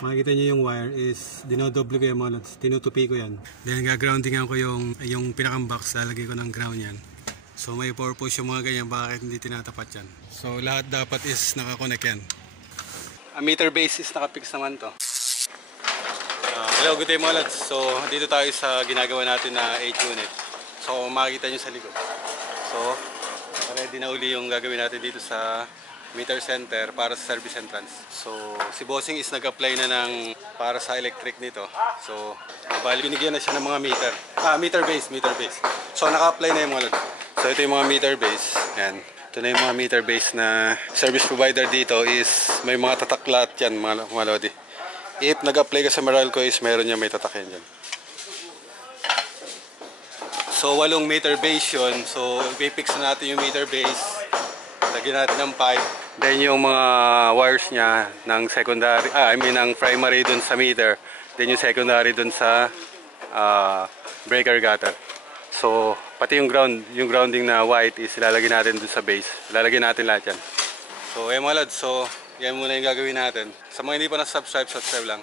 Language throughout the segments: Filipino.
Makikita nyo yung wire is dinodoble ko yan mga lods. Tinutupi ko yan. Then gagroundingan ko yung pinakang box. Lalagay ko ng ground yan. So may purpose yung mga ganyan. Bakit hindi tinatapat yan? So lahat dapat is nakakonect yan. A meter base is nakapix naman to. Hello, good day mga lods. So dito tayo sa ginagawa natin na 8 unit. So makikita nyo sa likod. So ready na uli yung gagawin natin dito sa meter center para sa service entrance. So si Bossing is nag-apply na ng para sa electric nito. So bali binigyan na siya ng mga meter. Meter base. So naka-apply na yung mga lods. So ito yung mga meter base. Yan. Ito na yung mga meter base na service provider dito is may mga tataklat yan mga lodi. If nag-apply ka sa Meralco is meron niya may tatak yan dyan. So 8 meter base yun. So ipipix na natin yung meter base. Lagyan natin ng pipe. Then yung mga wires niya ng secondary, ng primary dun sa meter. Then yung secondary dun sa breaker gutter. So pati yung grounding na white is ilalagay natin dun sa base. Ilalagay natin lahat yan. So mga lads, so yan muna yung gagawin natin. Sa mga hindi pa subscribe lang.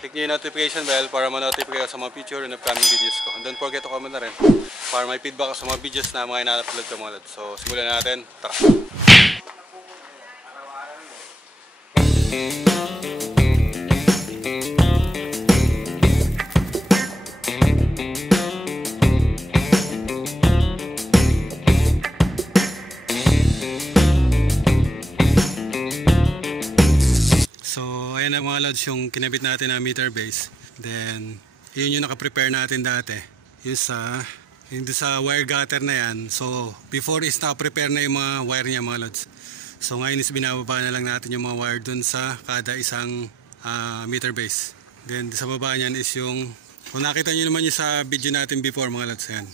Click nyo yung notification bell para ma-notify kayo sa mga future and upcoming videos ko. And don't forget to comment na rin para may feedback sa mga videos na mga ina-upload ko mga lads. So simulan natin. Tara! So ayan na mga lods yung kinabit natin na meter base. Then yun yung naka-prepare natin dati. Yung sa wire gutter na yan. So before is naka-prepare na yung mga wire niya mga lods. So ngayon is binababa na lang natin yung mga wire dun sa kada isang meter base. Then sa baba niyan is yung, kung nakita nyo naman yung sa video natin before mga lods, yan.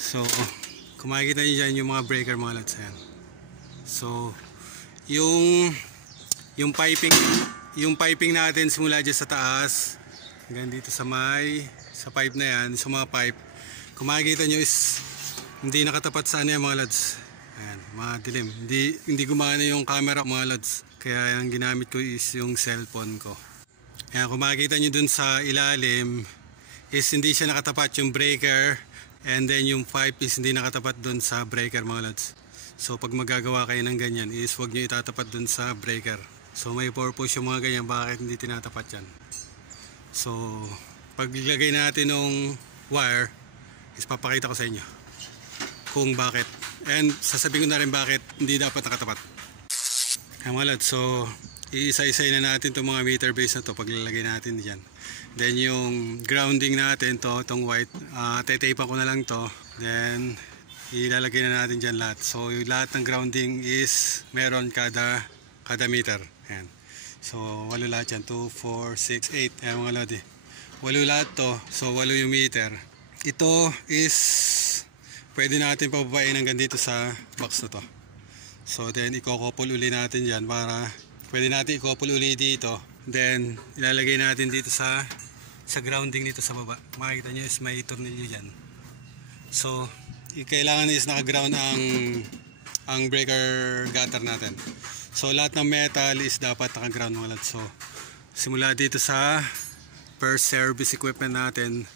So kung makikita nyo dyan yung mga breaker mga lods, yan. So yung piping natin simula dyan sa taas hanggang dito sa pipe na yan, sa mga pipe, kung makikita nyo is hindi nakatapat sa ano yan mga lods. Ayan, madilim. Hindi gumana yung camera mga lods. Kaya yung ginamit ko is yung cellphone ko. Ayan, kung makikita nyo dun sa ilalim is hindi siya nakatapat yung breaker, and then yung pipe is hindi nakatapat dun sa breaker mga lods. So pag magagawa kayo ng ganyan is huwag nyo itatapat dun sa breaker. So may purpose yung mga ganyan, bakit hindi tinatapat yan. So paglagay natin ng wire is papakita ko sa inyo kung bakit. And sasabihin ko na rin bakit hindi dapat nakatapat. Ayan mga lods, so iisa-isay na natin itong mga meter base na to paglalagay natin dyan. Then yung grounding natin itong white, tetaypan ko na lang to. Then ilalagay na natin dyan lahat. So yung lahat ng grounding is meron kada meter. Ayan. So 8 lahat yan, 2, 4, 6, 8. Ayan mga lodi, 8 lahat to. So 8 yung meter. Ito is pwede natin pababain hanggang dito sa box na to. So then i-couple uli natin dyan para pwede natin i-couple uli dito. Then ilalagay natin dito sa grounding dito sa baba. Makikita nyo is may tornilyo dyan. So kailangan is naka-ground ang breaker gutter natin. So lahat ng metal is dapat naka-ground mga lods. So simula dito sa first service equipment natin.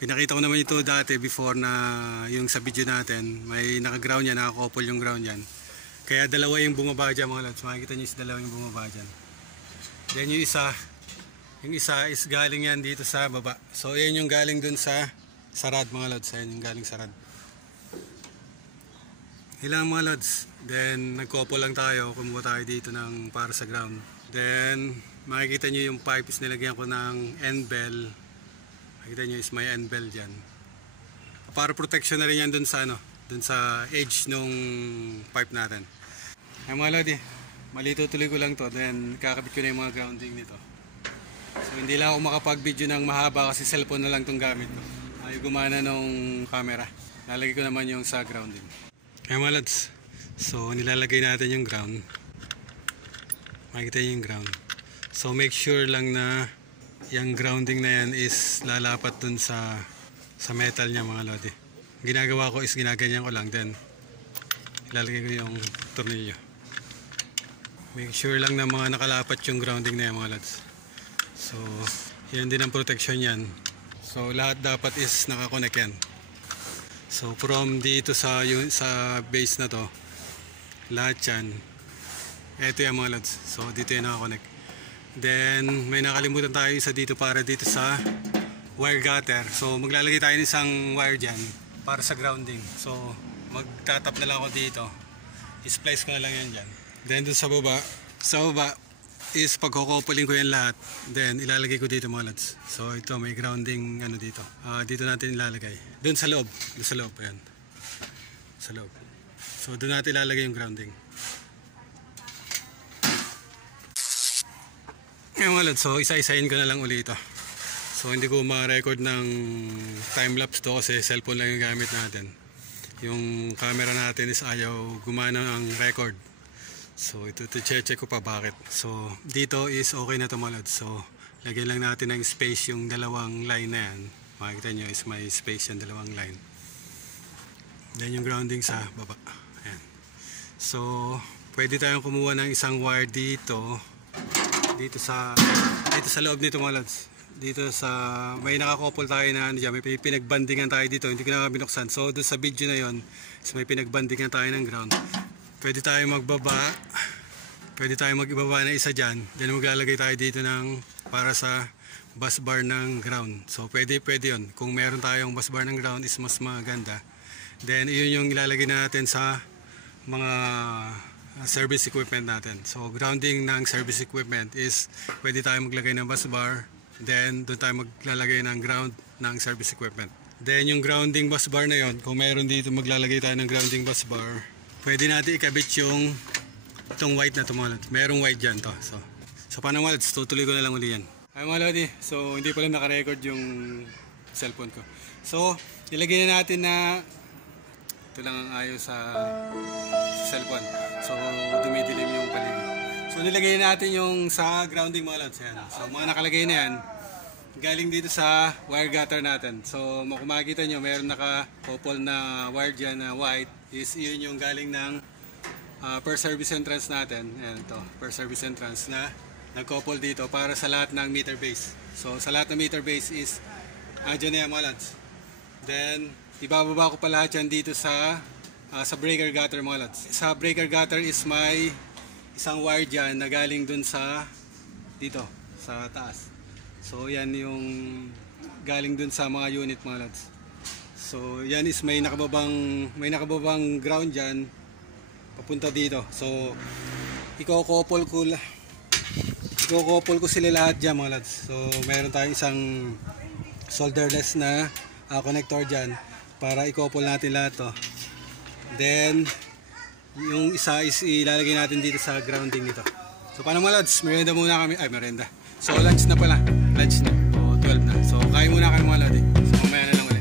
Pinakita ko naman ito dati before na yung sa video natin. May naka-ground yan, naka-couple yung ground yan. Kaya dalawa yung bumaba dyan mga lods. Makikita nyo is dalawa yung bumaba dyan. Then yung isa is galing yan dito sa baba. So yan yung galing dun sa rod mga lods. Yan yung galing sa rod. Ilang mga lods. Then nag-couple lang tayo. Kumuha tayo dito ng para sa ground. Then makikita nyo yung pipe is nilagyan ko ng end bell. Makikita nyo is may end bell dyan. Para protection na rin yan dun sa edge nung pipe natin. Ay mga lodi, malito tuloy ko lang to. Then kakabit ko na yung mga grounding nito. So hindi lang ako makapag-video ng mahaba kasi cellphone na lang tong gamit ko. Ayaw gumana nung camera. Lalagay ko naman yung sa grounding. Ay mga lods, so nilalagay natin yung ground. Makikita nyo yung ground. So make sure lang na yung grounding na yan is lalapat dun sa metal niya mga lodi. Ginagawa ko is ginaganyan ko lang, then ilalagay ko yung tornilyo. Make sure lang na mga nakalapat yung grounding na yan mga lods. So yan din ang protection yan. So lahat dapat is nakakonect yan. So from dito sa base na to, lahat yan, eto yung mga lods. So dito yung nakakonect. Then may nakalimutan tayo isa dito para dito sa wire gutter. So maglalagay tayo ng isang wire dyan para sa grounding. So magtatap na lang ako dito, i-splice ko na lang yan dyan. Then dun sa baba is pagkukopulin ko yan lahat, then ilalagay ko dito mga lods. So ito may grounding ano dito, dito natin ilalagay dun sa loob, ayan, sa loob. So dun natin ilalagay yung grounding. Ayan mga lods, so isa-isahin ko na lang ulit ito. So hindi ko ma-record ng time-lapse to kasi cellphone lang yung gamit natin. Yung camera natin is ayaw gumana ang record. So ito check ko pa bakit. So dito is okay na to mga lods. So lagyan lang natin ng space yung dalawang line na yan. Makikita nyo is may space yung dalawang line. Then yung grounding sa baba. Ayan. So pwede tayong kumuha ng isang wire dito sa loob nito mga lods. Dito sa may nakakopol tayo na ano dyan, may pinagbandingan tayo dito, hindi ko na binuksan. So doon sa video na yon, so may pinagbandingan tayo ng ground. Pwede tayo magbaba, pwede tayo mag-ibaba na isa dyan, then maglalagay tayo dito ng para sa bus bar ng ground. So pwede yun, kung meron tayong bus bar ng ground is mas maganda. Then iyon yung ilalagay natin sa mga service equipment natin. So grounding ng service equipment is pwede tayo maglagay ng bus bar, then doon tayo maglalagay ng ground ng service equipment. Then yung grounding bus bar na yon, kung meron dito maglalagay tayo ng grounding bus bar, pwede natin ikabit yung itong white na tumalad. Merong white dyan to. So paano mga lods, tutuloy ko na lang uli yan. Ay mga lodi, so hindi pala naka-record yung cellphone ko. So ilagay na natin na ito lang ang ayaw sa cellphone. So dumidilim yung paligid. So nilagay natin yung sa grounding mga lods. Yan. So mga nakalagay na yan, galing dito sa wire gutter natin. So kung makikita nyo, meron naka-couple na wire dyan na white, is yun yung galing ng per service entrance natin. Ayan ito, per service entrance na nag-couple dito para sa lahat ng meter base. So sa lahat ng meter base is dyan na yan mga lods. Then ibababa ko pa lahat yan dito sa breaker gutter mga lods. Sa breaker gutter is may isang wire dyan na galing dun sa dito sa taas. So yan yung galing dun sa mga unit mga lods. So yan is may nakababang ground dyan papunta dito. So i-couple ko sila lahat dyan mga lods. So mayroon tayong isang solderless na connector dyan para i-couple natin lahat to. Then yung isa is ilalagay natin dito sa grounding nito. So paano mga lods, merienda muna kami. Ay merienda, so lunch na pala, lunch na, o 12 na. So kain muna kami mga lodi. So mamaya na lang ulit.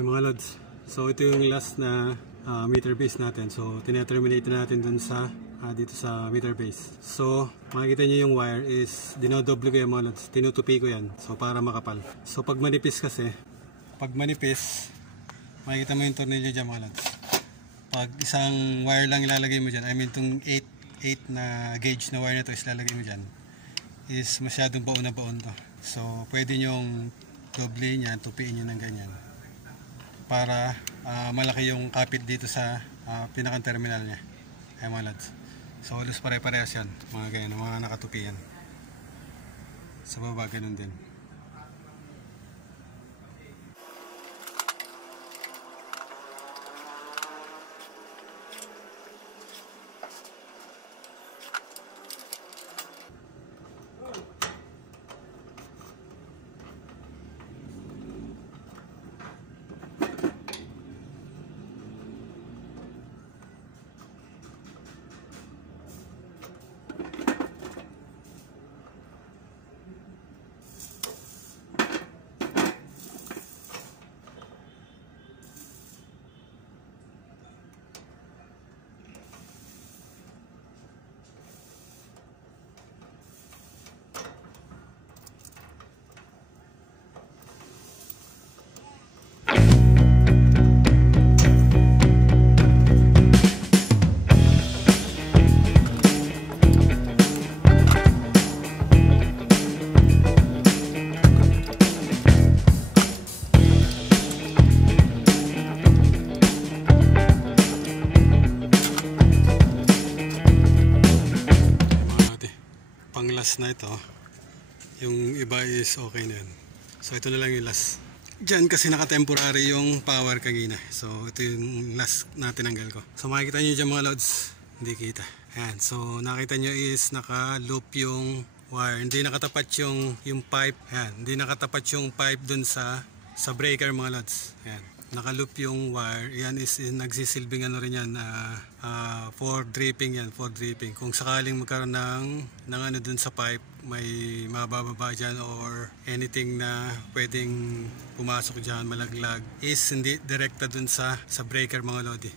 Mga lods, so ito yung last na meter base natin. So tineterminate natin dun sa dito sa meter base. So makikita nyo yung wire is dinodoble ko yan mga lods, tinutupi ko yan, so para makapal. So pag manipis kasi, makikita mo yung tornilyo dyan mga lods. Pag isang wire lang ilalagay mo dyan, I mean itong 8 na gauge na wire na to is ilalagay mo dyan, is masyadong baon to. So pwede nyong doble niyan, tupiin nyo ng ganyan para malaki yung kapit dito sa pinakang terminal niya. Ayan mga lads. So halos pare-parehas yan, mga ganyan, mga nakatupi yan. Sa baba ganun din. pang last na ito. Yung iba is okay na yan. So ito na lang yung last. Diyan kasi naka-temporary yung power kanina. So ito yung last na tinanggal ko. So makikita nyo dyan mga lods, hindi kita. Ayan, so nakita nyo is naka-loop yung wire. Hindi nakatapat yung pipe. Ayan, hindi nakatapat yung pipe dun sa breaker mga lods. Ayan, naka-loop yung wire. Yan is nagsisilbing ano rin yan, for dripping yan, for dripping. Kung sakaling magkaroon ng ano dun sa pipe, may mabababa dyan or anything na pwedeng pumasok dyan, malaglag, is hindi direkta dun sa breaker mga lodi.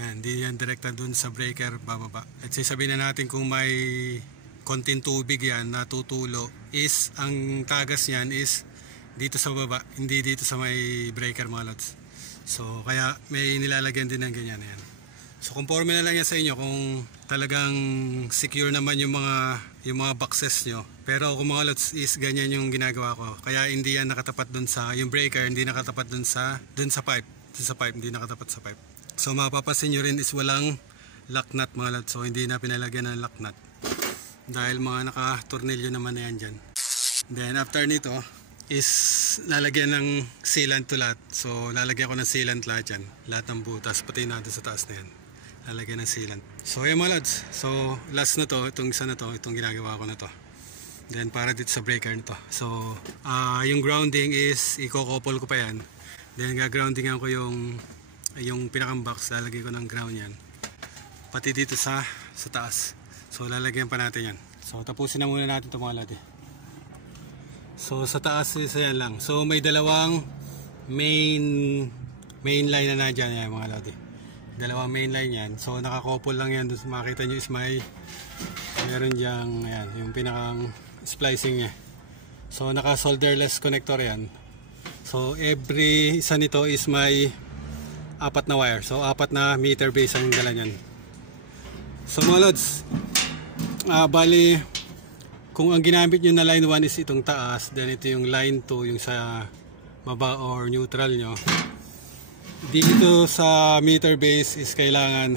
Yan, hindi yan direkta dun sa breaker bababa. At sabihin na natin kung may konting tubig yan na tutulo, is ang tagas yan is dito sa baba, hindi dito sa may breaker mga lods. So kaya may nilalagyan din ng ganyan yan. So conforme na lang yan sa inyo kung talagang secure naman yung mga boxes nyo. Pero kung mga lods is ganyan yung ginagawa ko. Kaya hindi yan nakatapat dun sa yung breaker, hindi nakatapat dun sa pipe. Dun sa pipe, hindi nakatapat sa pipe. So mapapasin nyo rin is walang lock nut mga lods. So hindi na pinalagyan ng lock nut. Dahil mga naka-tornilyo naman na yan dyan. Then after nito is lalagyan ng sealant to lahat. So lalagyan ko ng sealant lahat yan. Lahat ng butas, pati na doon sa taas na yan. Lalagyan ng sealant. So yan mga lads. So last na to, itong isa na to, itong ginagawa ko na to. Then para dito sa breaker nito. So yung grounding is i-couple ko pa yan. Then gagroundingan ko yung pinakang box. Lalagyan ko ng ground yan. Pati dito sa taas. So lalagyan pa natin yan. So tapusin na muna natin ito mga lads. So sa taas is yan lang. So may dalawang main line na nandyan yan mga lodi. Dalawang main line yan. So nakakouple lang yan. Makita nyo is meron dyang ayan, yung pinakang splicing nya. So naka solderless connector yan. So every isa nito is may 4 na wire. So 4 na meter base ang dala nyan. So mga lods, bali kung ang ginamit nyo na line 1 is itong taas, then ito yung line 2 yung sa baba or neutral nyo. Dito sa meter base is kailangan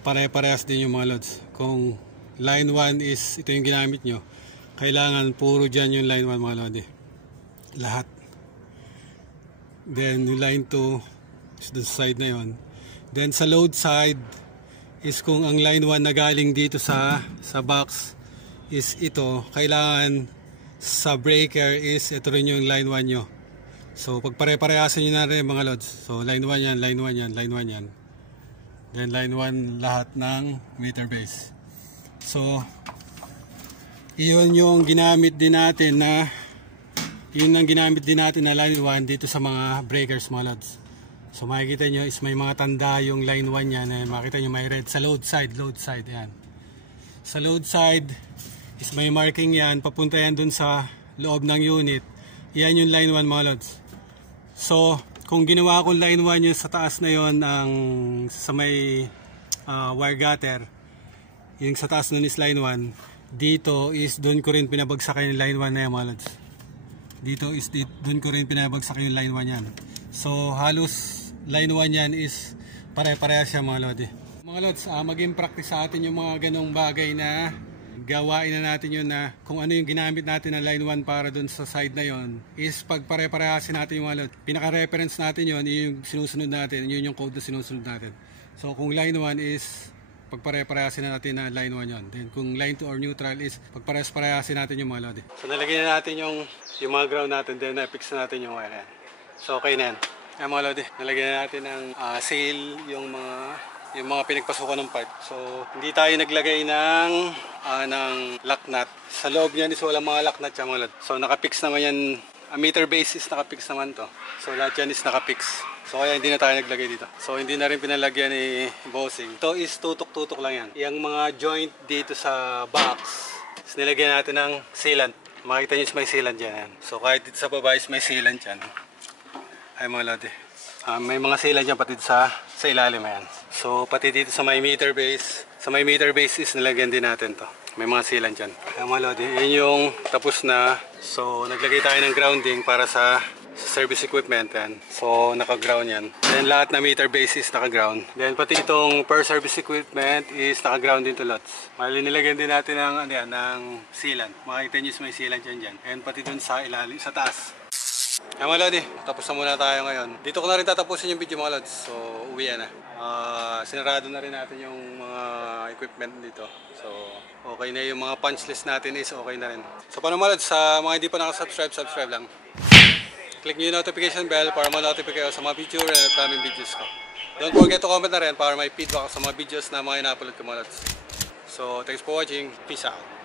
pare-parehas din yung mga loads. Kung line 1 is ito yung ginamit nyo, kailangan puro dyan yung line 1 mga load. Lahat. Then yung line 2 is the side na yon. Then sa load side is kung ang line 1 na galing dito sa box is ito, kailangan sa breaker is ito rin yung line 1 nyo. So pag pare-parehasin nyo na rin mga loads. So line 1 yan, line 1 yan, line 1 yan. Then line 1 lahat ng meter base. So iyon yung ginamit din natin na line 1 dito sa mga breakers mga loads. So makikita nyo is may mga tanda yung line 1 yan. Makikita nyo may red sa load side yan. Sa load side is may marking yan, papunta yan dun sa loob ng unit. Yan yung line 1 mga loads. So kung ginawa kong line 1 yung sa taas na yon, ang sa may wire gutter, yung sa taas nun is line 1, dito is dun ko rin pinabagsakan yung line 1 na yan mga loads. Dito is dun ko rin pinabagsakan yung line 1 yan. So halos line 1 yan is pare-pareha siya mga loads. Mga loads, maging practice sa atin yung mga ganong bagay na gawain na natin yun, na kung ano yung ginamit natin na line 1 para dun sa side na yon, is pag pare-parehasin natin yung mga load. Pinaka-reference natin yun, yung sinusunod natin, yun yung code na sinusunod natin. So kung line 1 is pag pare-parehasin natin na line 1 yun. Then kung line 2 or neutral is pag parehasin natin yung mga load. So nalagyan na natin yung mga ground natin, then na-fix na natin yung wire yan. So okay na yan. Yan mga load, nalagyan na natin ng seal yung mga pinagpasukan ng pipe. So hindi tayo naglagay ng lock nut. Sa loob niyan is walang mga lock nut yan mga load. So nakapix naman yan. A meter base is nakapix naman to. So lahat yan is nakapix. So kaya hindi na tayo naglagay dito. So hindi na rin pinalagyan ni bossing. Ito is tutok-tutok lang yan. Yung mga joint dito sa box is nilagyan natin ng sealant. Makita nyo is may sealant yan. So kahit dito sa baba is may sealant yan. Ay mga load, may mga sealant yan pati sa ilalim yan. So pati dito sa may meter base. Sa may meter base is nilagyan din natin to. May mga sealant yan. Ay mga load, yan yung tapos na. So naglagay tayo ng grounding para sa sa service equipment yan. So naka-ground yan. Then lahat na meter base is naka-ground. Then pati itong per service equipment is naka-ground din to lots. Mali nilagyan din natin ng ano yan, ng sealant. Makikita nyo may sealant yan dyan. And pati dun sa ilalim, sa taas. Ay mga lodi, tapos na muna tayo ngayon. Dito ko na rin tatapusin yung video mga lods. So uwi na. Sinarado na rin natin yung mga equipment dito. So okay na yung mga punch list natin is okay na rin. So paano mga lods, sa mga hindi pa nakasubscribe, subscribe lang. Click nyo yung notification bell para ma-notify kayo sa mga video and upcoming videos ko. Don't forget to comment na rin para may feedback sa mga videos na mga ina-upload ko mga lods. So thanks for watching. Peace out.